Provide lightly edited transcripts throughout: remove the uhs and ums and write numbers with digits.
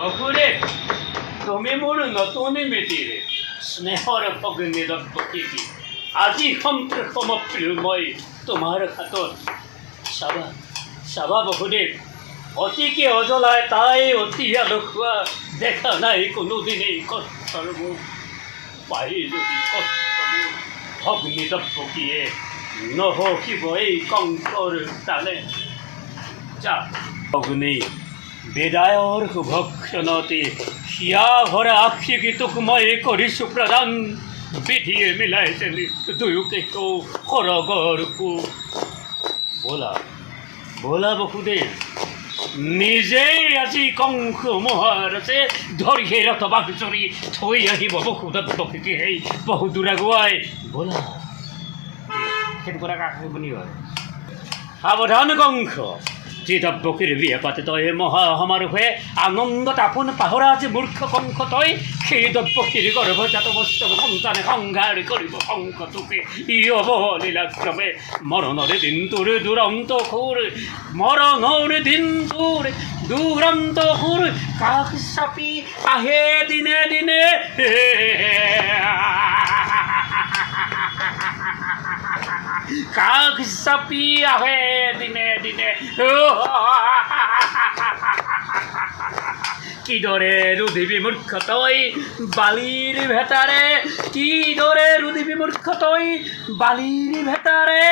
অসুৰে তুমি মোৰ নতুন মেটিৰে স্নেহৰ ভগ্নী দম্পতী আজি সমপ্ৰিয় মই তোমাৰ হাতত চাবা চাবা বহুদেৱ অতিকে অজলায় তাই অতি আলসুৱা দেখা নাই কোনোদিনেই কষ্টৰ মোক পাই যদি কষ্ট মোৰ ভগ্নী দম্পতীয়ে নহকিব এই কংকৰ তালে যা অগ্নি বিদায়ৰ শুভক্ষণতে হিয়া ভৰা আক্ষিকি তোক মই কৰিছোঁ প্ৰদান বিধিয়ে মিলাইছে দুয়োকে কৌ সৰগৰকো বোলা বোলা বসুদেৱ নিজেই আজি কংস মহাৰাজে ধৰি সেই ৰথবাস জৰি থৈ আহিব বসুদত্তকে সেই বহু দূৰ আগুৱাই বোলা সেইটো কথা কাক শুনি হয় সাৱধান কংস দব্বকীৰ বিয়া পাতে তই মহা সমাৰোহে আনন্দত আপোন পাহৰা আজি মূৰ্খ কংস তই সেই দব্বকীৰ গৰ্ভজাত বস্তু সন্তানে সংঘাৰ কৰিব কংস তোকে ই অৱলীলাক্ৰমে মৰণৰ দিন তোৰ দুৰন্ত সুৰ মৰণৰ দিন তোৰ দুৰন্ত সুৰ কাষ চাপি আহে দিনে দিনে কাষ চাপি আহে দিনে দিনে কিদৰে ৰুধিবি মূৰ্খ তই বালিৰ ভেটাৰে কিদৰে ৰুধিবি মূৰ্খ তই বালিৰ ভেটাৰে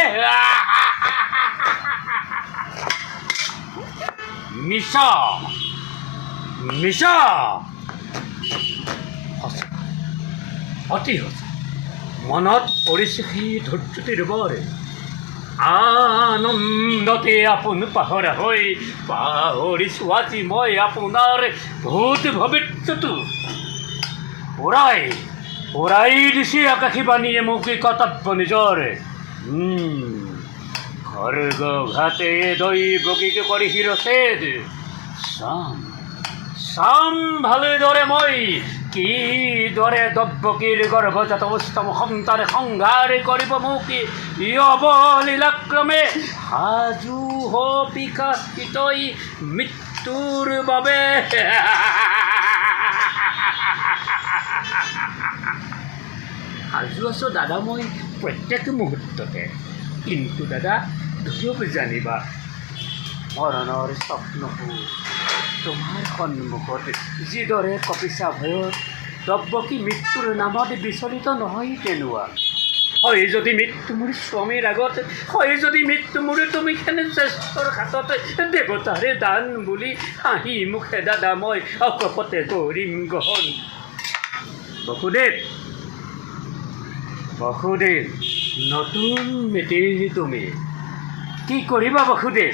মিছা মিছা অতি সঁচা মনত পৰিছে সেই ধৈৰ্যটিৰ বৰে আনন্দতে আপোন পাহৰা হৈ পাহৰিছোঁ আজি মই আপোনাৰ ভূত ভৱিষ্যতো উৰাই দিছে আকাশীবাণীয়ে মোক কৰ্তব্য নিজৰ খৰ্গ ঘাটে দৈৱকীক কৰি শিৰছেদ চাম ভালদৰে মই কিদৰে দব্বকীৰ গৰ্ভজাত অষ্টম সন্তানে সংঘাৰ কৰিব মোক ই অৱলীলাক্ৰমে সাজু হ বিকাশিতই মৃত্যুৰ বাবে সাজু আছো দাদা মই প্ৰত্যেক মুহূৰ্ততে কিন্তু দাদা ধুব জানিবা মৰণৰ স্বপ্নবোৰ তোমাৰ সন্মুখত যিদৰে কপিছা ভয়ত দব্বকী মৃত্যুৰ নামত বিচলিত নহয় তেনেকুৱা হয় যদি মৃত্যু মোৰ স্বামীৰ আগত হয় যদি মৃত্যু মোৰ তুমি খেনে জ্যেষ্ঠৰ হাতত দেৱতাৰে দান বুলি হাঁহি মুখে দাদা মই অকপতে কৰিম গ্ৰহণ বসুদেৱ নতুন মেটিৰ তুমি কি কৰিবা বসুদেৱ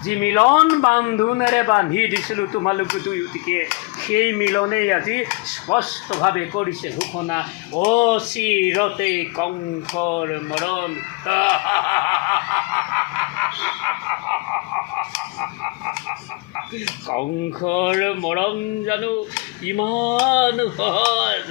যি মিলন বান্ধোনেৰে বান্ধি দিছিলোঁ তোমালোক দুয়োটিকে সেই মিলনেই আজি স্পষ্টভাৱে কৰিছে ঘোষণা অচিৰতে কংসৰ মৰণ কংসৰ মৰণ জানো ইমান সহজ